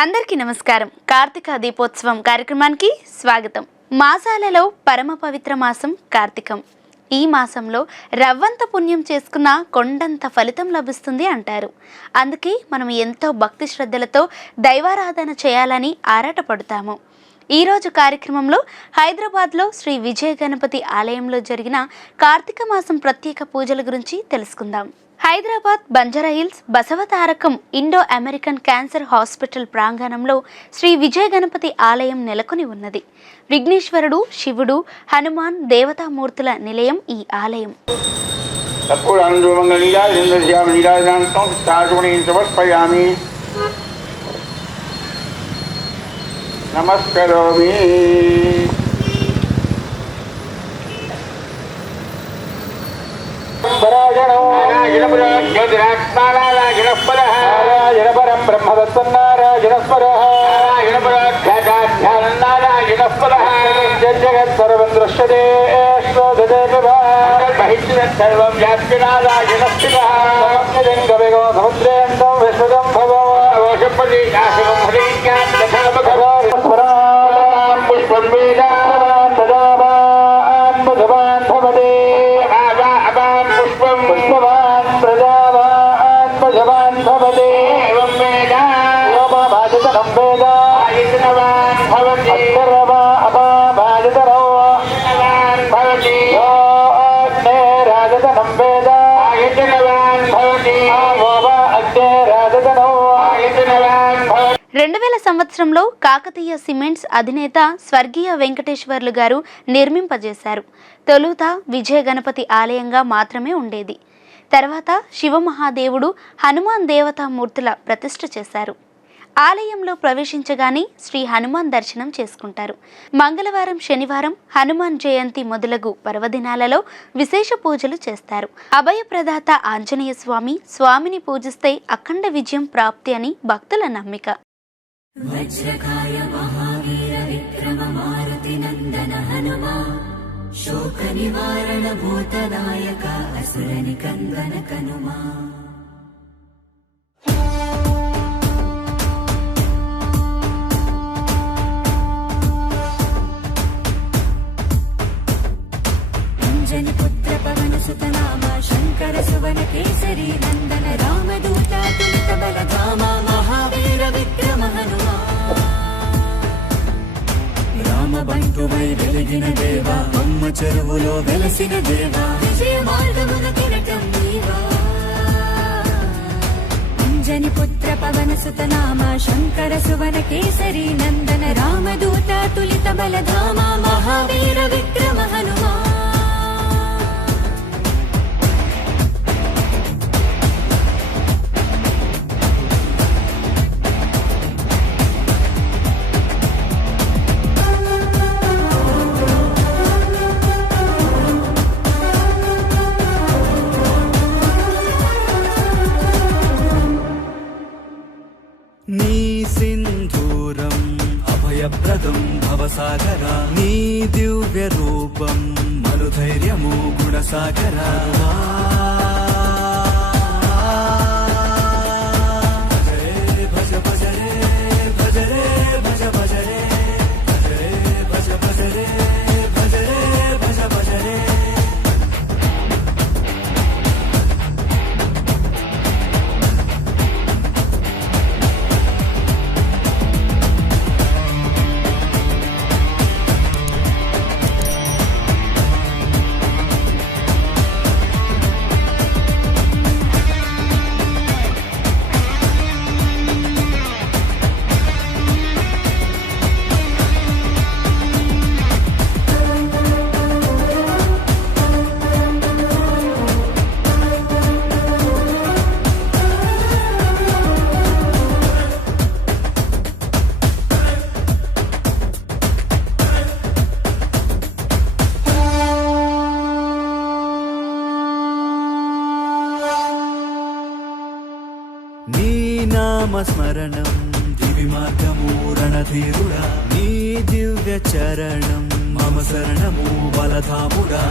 అందరికీ నమస్కారం. కార్తీక దీపోత్సవం కార్యక్రమానికి స్వాగతం. మాసాలలో పరమ పవిత్ర మాసం కార్తీకం. ఈ మాసంలో రవ్వంత పుణ్యం చేసుకున్న కొండంత ఫలితం లభిస్తుంది అంటారు. అందుకే మనం ఎంతో భక్తి శ్రద్ధలతో దైవారాధన చేయాలని ఆరాటపడతాము. ఈరోజు కార్యక్రమంలో హైదరాబాద్లో శ్రీ విజయ గణపతి ఆలయంలో జరిగిన కార్తీక మాసం ప్రత్యేక పూజల గురించి తెలుసుకుందాం. Hyderabad Banjara hills Basavatarakam Indo American cancer hospital ప్రాంగణంలో శ్రీ విజయ గణపతి ఆలయం నెలకొని ఉన్నది. విఘ్నేశ్వరుడు శివుడు హనుమాన్ దేవతామూర్తుల నిలయం ఈ ఆలయం. సత్పురానందోమంగళీలా ఇంద్రశ్యామ నీరాజనాంతం తాజుగుణీం సమర్పయామి నమస్కరోమి నారాయణపరం బ్రహ్మదత్తన్నారాయణపరాధ్యానందారాయణపరః జగత్సర్వం సర్వం వ్యాప్తినారాయణస్థితः సమగ్రజంగవేగో సముద్రేందం విశ్వదం భవోషపల్లి నాశకం హృదయం రెండు వేల సంవత్సరంలో కాకతీయ సిమెంట్స్ అధినేత స్వర్గీయ వెంకటేశ్వర్లు గారు నిర్మింపజేశారు. తొలుత విజయ గణపతి ఆలయంగా మాత్రమే ఉండేది. తర్వాత శివమహాదేవుడు హనుమాన్ దేవతామూర్తుల ప్రతిష్ఠ చేశారు. ఆలయంలో ప్రవేశించగానే శ్రీ హనుమాన్ దర్శనం చేసుకుంటారు. మంగళవారం శనివారం హనుమాన్ జయంతి మొదలగు పర్వదినాలలో విశేష పూజలు చేస్తారు. అభయప్రదాత ఆంజనేయ స్వామి స్వామిని పూజిస్తే అఖండ విజయం ప్రాప్తి అని భక్తుల నమ్మిక. చెరువులో వెలసిన దేవా. విజయ మార్గమున కిరటం నీవా అంజని పుత్ర పవన సుతనామ శంకర సువన కేసరి నందన రామదూత తులిత బలధామ మహావీర విక్రమ హనుమా దివ్య రూపం మనుధైర్యము గుణసాగరా. దివ్య చరణం మమ శరణము బలధాముడా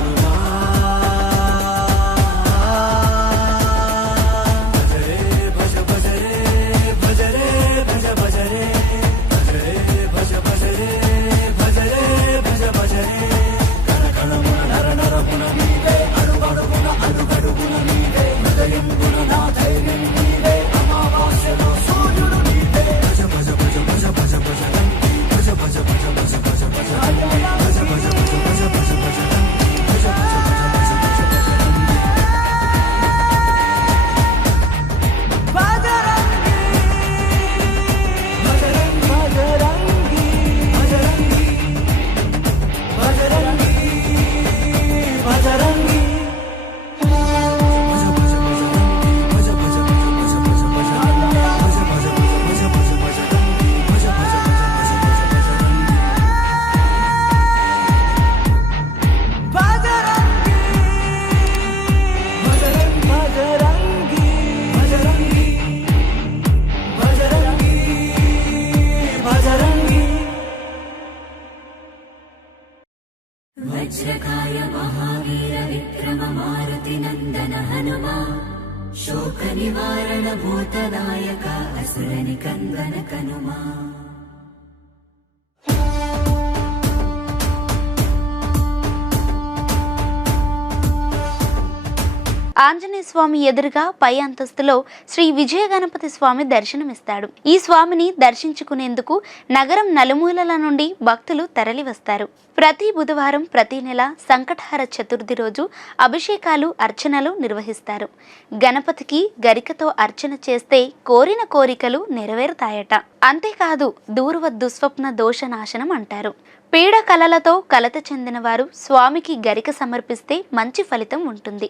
నివారణ భూతదాయక అసురని కందన కనుమా. ఆంజనేయ స్వామి ఎదురుగా పై అంతస్తులో శ్రీ విజయ గణపతి స్వామి దర్శనమిస్తాడు. ఈ స్వామిని దర్శించుకునేందుకు నగరం నలుమూలల నుండి భక్తులు తరలి వస్తారు ప్రతి బుధవారం ప్రతి నెల సంకటహర చతుర్థి రోజు అభిషేకాలు అర్చనలు నిర్వహిస్తారు. గణపతికి గరికతో అర్చన చేస్తే కోరిన కోరికలు నెరవేరుతాయట. అంతేకాదు దూర్వ దుస్వప్న దోష నాశనం అంటారు. పీడ కలలతో కలత చెందిన వారు స్వామికి గరిక సమర్పిస్తే మంచి ఫలితం ఉంటుంది.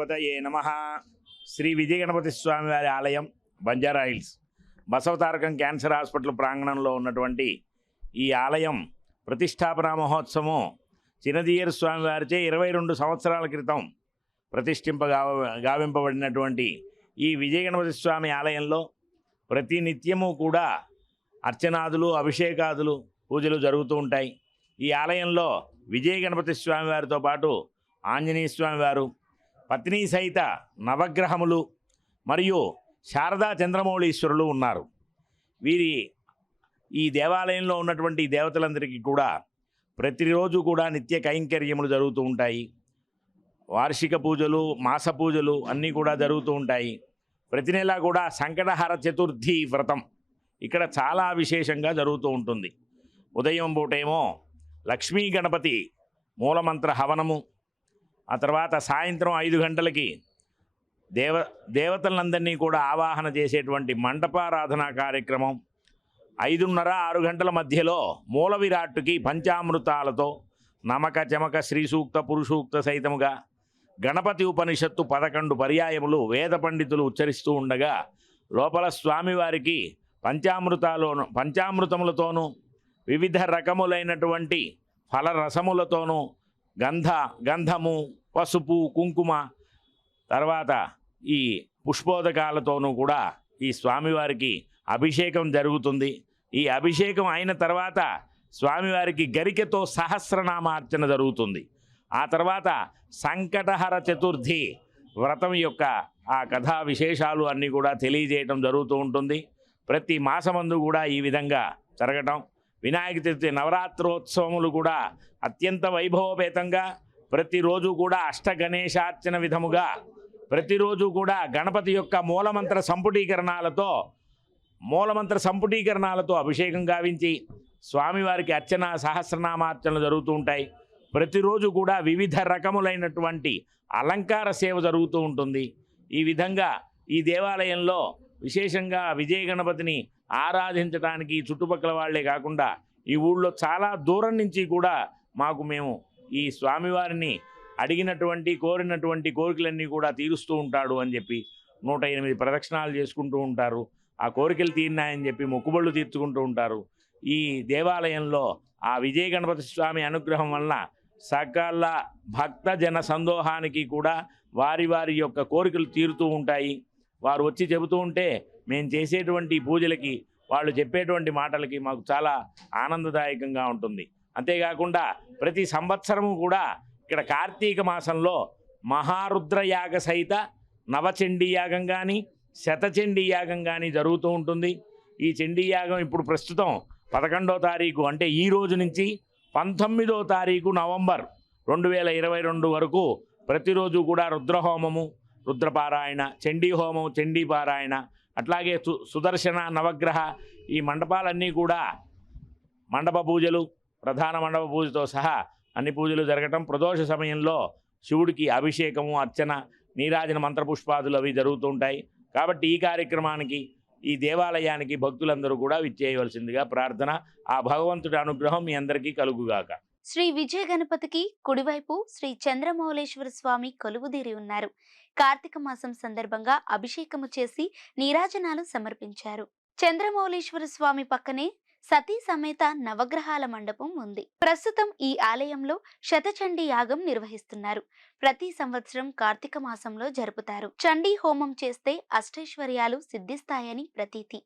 గణపతయే నమ. శ్రీ విజయ గణపతి స్వామి వారి ఆలయం Banjara hills. Basavatarakam cancer hospital ప్రాంగణంలో ఉన్నటువంటి ఈ ఆలయం ప్రతిష్టాపన మహోత్సవం చిన్నదీయర్ స్వామి వారిచే ఇరవై రెండు సంవత్సరాల క్రితం ప్రతిష్ఠింప గావింపబడినటువంటి ఈ విజయ గణపతి స్వామి ఆలయంలో ప్రతి నిత్యము కూడా అర్చనాదులు అభిషేకాదులు పూజలు జరుగుతూ ఉంటాయి. ఈ ఆలయంలో విజయ గణపతి స్వామి వారితో పాటు ఆంజనేయ స్వామివారు పత్ని సహిత నవగ్రహములు మరియు శారదా చంద్రమౌళీశ్వరులు ఉన్నారు. వీరి ఈ దేవాలయంలో ఉన్నటువంటి దేవతలందరికీ కూడా ప్రతిరోజు కూడా నిత్య కైంకర్యములు జరుగుతూ ఉంటాయి. వార్షిక పూజలు మాస పూజలు అన్నీ కూడా జరుగుతూ ఉంటాయి. ప్రతి నెల కూడా సంకటహర చతుర్థి వ్రతం ఇక్కడ చాలా విశేషంగా జరుగుతూ ఉంటుంది. ఉదయం పూటేమో లక్ష్మీ గణపతి మూలమంత్ర హవనము ఆ తర్వాత సాయంత్రం ఐదు గంటలకి దేవ దేవతలందరినీ కూడా ఆవాహన చేసేటువంటి మంటపారాధన కార్యక్రమం ఐదున్నర ఆరు గంటల మధ్యలో మూల విరాట్టుకి పంచామృతాలతో నమక చమక శ్రీ సూక్త పురుషూక్త సైతముగా గణపతి ఉపనిషత్తు పదకొండు పర్యాయములు వేద పండితులు ఉచ్చరిస్తూ ఉండగా లోపల స్వామివారికి పంచామృతాలోను పంచామృతములతోనూ వివిధ రకములైనటువంటి ఫలరసములతోనూ గంధ గంధము పసుపు కుంకుమ. తర్వాత ఈ పుష్పోదకాలతోనూ కూడా ఈ స్వామివారికి అభిషేకం జరుగుతుంది. ఈ అభిషేకం అయిన తర్వాత స్వామివారికి గరికెతో సహస్రనామార్చన జరుగుతుంది. ఆ తర్వాత సంకటహర చతుర్థి వ్రతం యొక్క ఆ కథా విశేషాలు అన్నీ కూడా తెలియజేయటం జరుగుతూ ఉంటుంది. ప్రతి మాసమందు కూడా ఈ విధంగా జరగటం. వినాయక చవితి నవరాత్రోత్సవములు కూడా అత్యంత వైభవపేతంగా ప్రతిరోజు కూడా అష్ట గణేశార్చన విధముగా ప్రతిరోజు కూడా గణపతి యొక్క మూలమంత్ర సంపుటీకరణాలతో మూలమంత్ర సంపుటీకరణాలతో అభిషేకం గావించి స్వామివారికి అర్చన సహస్రనామార్చనలు జరుగుతూ ఉంటాయి. ప్రతిరోజు కూడా వివిధ రకములైనటువంటి అలంకార సేవ జరుగుతూ ఉంటుంది. ఈ విధంగా ఈ దేవాలయంలో విశేషంగా విజయ గణపతిని ఆరాధించడానికి ఈ చుట్టుపక్కల వాళ్ళే కాకుండా ఈ ఊళ్ళో చాలా దూరం నుంచి కూడా మాకు మేము ఈ స్వామివారిని అడిగినటువంటి కోరినటువంటి కోరికలన్నీ కూడా తీరుస్తూ ఉంటాడు అని చెప్పి నూట ఎనిమిది ప్రదక్షిణాలు చేసుకుంటూ ఉంటారు. ఆ కోరికలు తీరినాయని చెప్పి మొక్కుబళ్ళు తీర్చుకుంటూ ఉంటారు. ఈ దేవాలయంలో ఆ విజయ గణపతి స్వామి అనుగ్రహం వలన సకల భక్త జన సందోహానికి కూడా వారి వారి యొక్క కోరికలు తీరుతూ ఉంటాయి. వారు వచ్చి చెబుతూ ఉంటే మేము చేసేటువంటి పూజలకి వాళ్ళు చెప్పేటువంటి మాటలకి మాకు చాలా ఆనందదాయకంగా ఉంటుంది. అంతేకాకుండా ప్రతి సంవత్సరము కూడా ఇక్కడ కార్తీక మాసంలో మహారుద్రయాగ సహిత నవచండీ యాగం కానీ శతచండీ యాగం కానీ జరుగుతూ ఉంటుంది. ఈ చండీ యాగం ఇప్పుడు ప్రస్తుతం పదకొండో తారీఖు అంటే ఈ రోజు నుంచి పంతొమ్మిదో తారీఖు నవంబర్ రెండు వేల ఇరవై రెండు వరకు ప్రతిరోజు కూడా రుద్రహోమము రుద్రపారాయణ చండీ హోమం చండీ పారాయణ అట్లాగే సు సుదర్శన నవగ్రహ ఈ మండపాలన్నీ కూడా మండప పూజలు ప్రధాన మండప పూజతో సహా అన్ని పూజలు జరగటం. ప్రదోష సమయంలో శివుడికి అభిషేకము అర్చన నీరాజన మంత్రపుష్పాదులు అవి జరుగుతూ ఉంటాయి. కాబట్టి ఈ కార్యక్రమానికి ఈ దేవాలయానికి భక్తులందరూ కూడా విచ్చేయవలసిందిగా ప్రార్థన. ఆ భగవంతుడి అనుగ్రహం మీ అందరికీ కలుగుగాక. శ్రీ విజయ గణపతికి కుడివైపు శ్రీ చంద్రమౌళేశ్వర స్వామి కొలువుదీరి ఉన్నారు. కార్తీక మాసం సందర్భంగా అభిషేకము చేసి నీరాజనాలు సమర్పించారు. చంద్రమౌళేశ్వర స్వామి పక్కనే సతీ సమేత నవగ్రహాల మండపం ఉంది. ప్రస్తుతం ఈ ఆలయంలో శతచండీ యాగం నిర్వహిస్తున్నారు. ప్రతి సంవత్సరం కార్తీక మాసంలో జరుపుతారు. చండీ హోమం చేస్తే అష్టైశ్వర్యాలు సిద్ధిస్తాయని ప్రతీతి.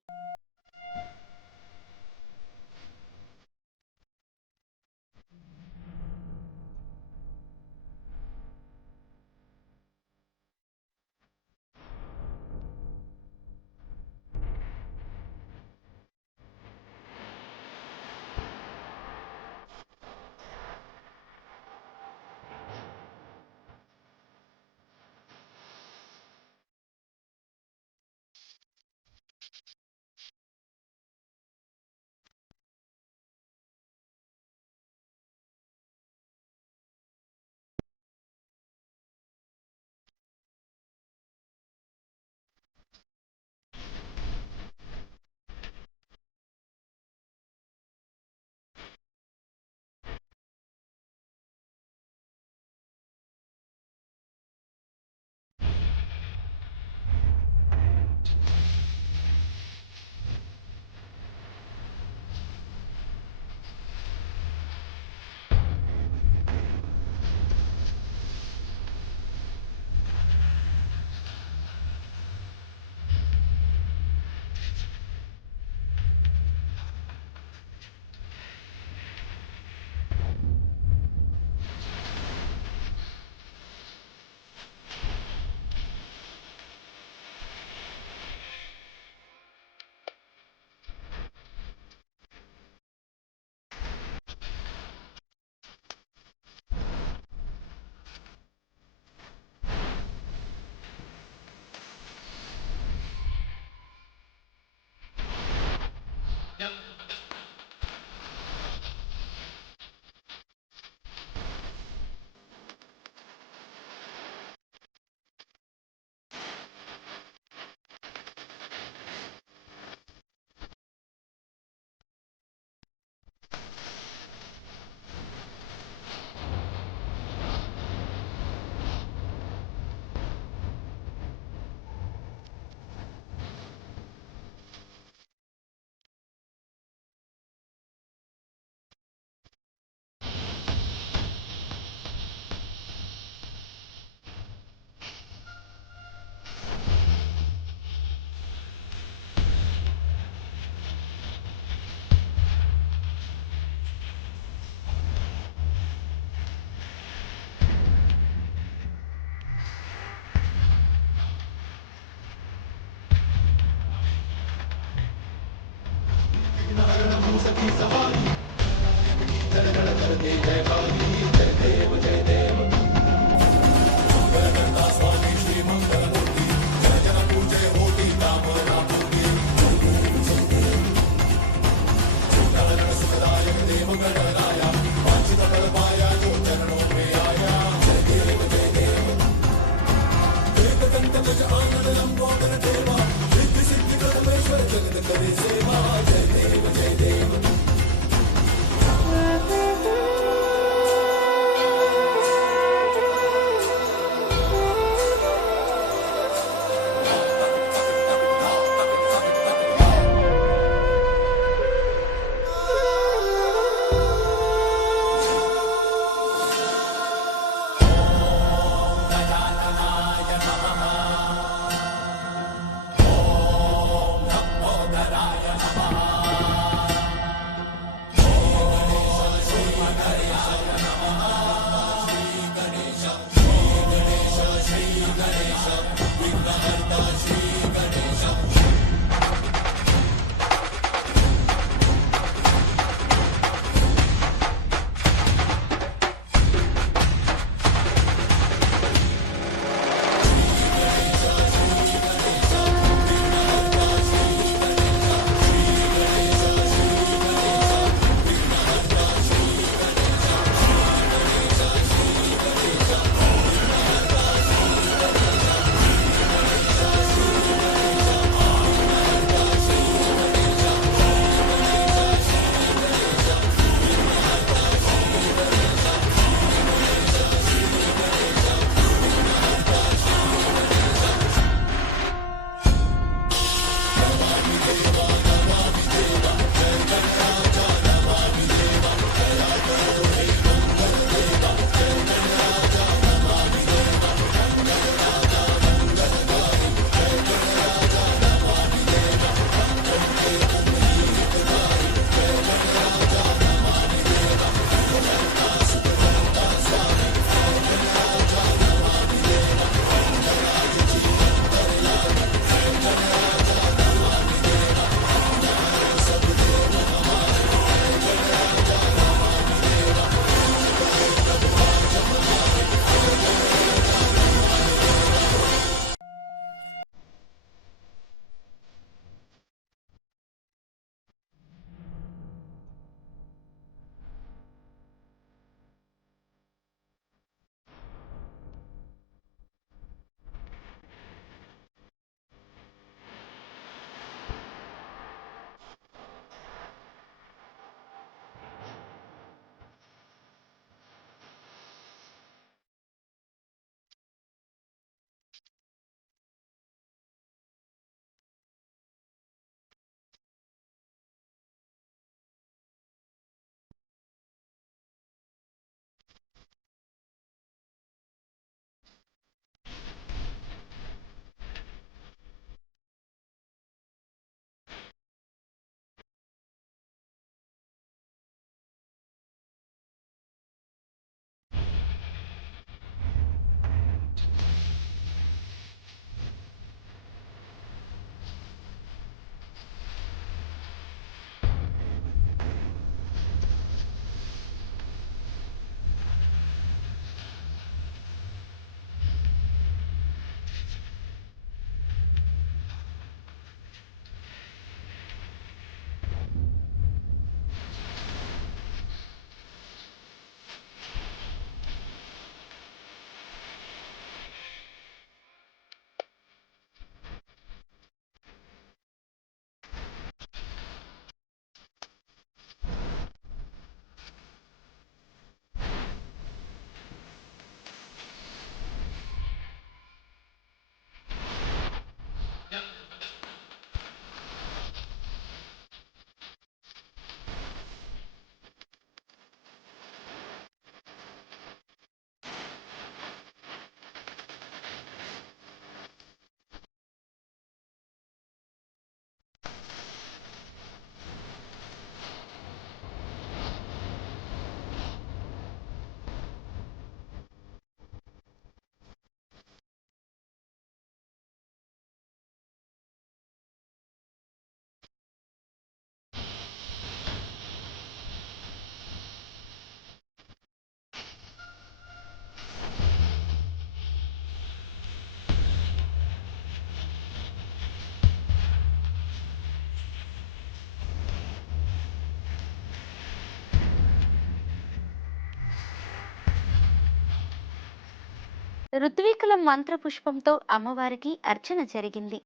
ఋత్వికుల మంత్ర పుష్పంతో అమ్మవారికి అర్చన జరిగింది.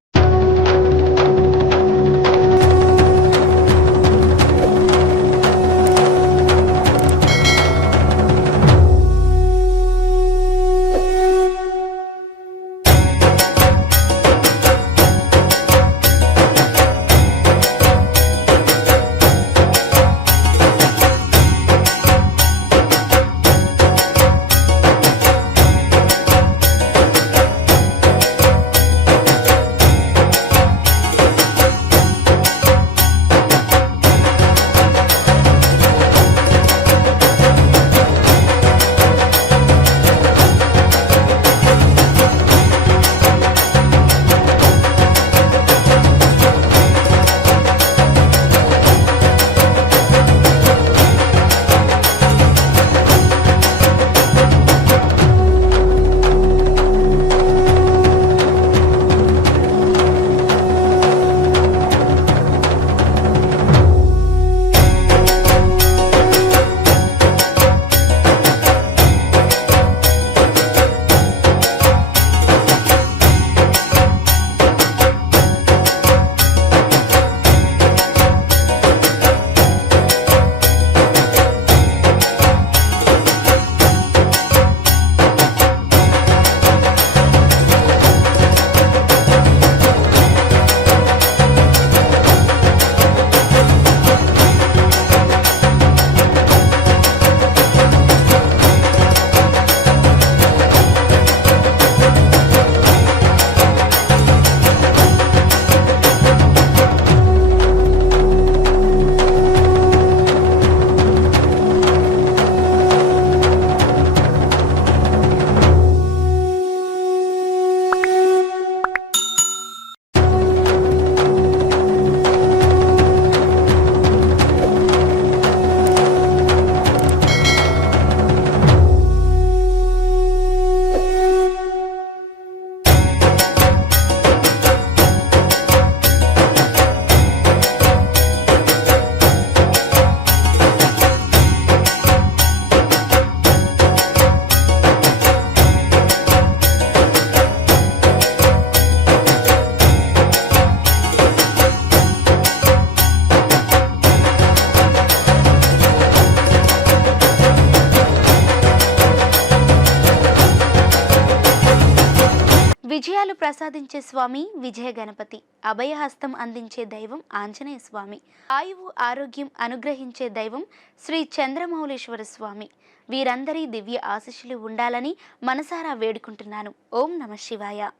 ప్రసాదించే స్వామి విజయ గణపతి. అభయహస్తం అందించే దైవం ఆంజనేయ స్వామి. ఆయువు ఆరోగ్యం అనుగ్రహించే దైవం శ్రీ చంద్రమౌళేశ్వర స్వామి. వీరందరి దివ్య ఆశీస్సులు ఉండాలని మనసారా వేడుకుంటున్నాను. ఓం నమ శివాయ.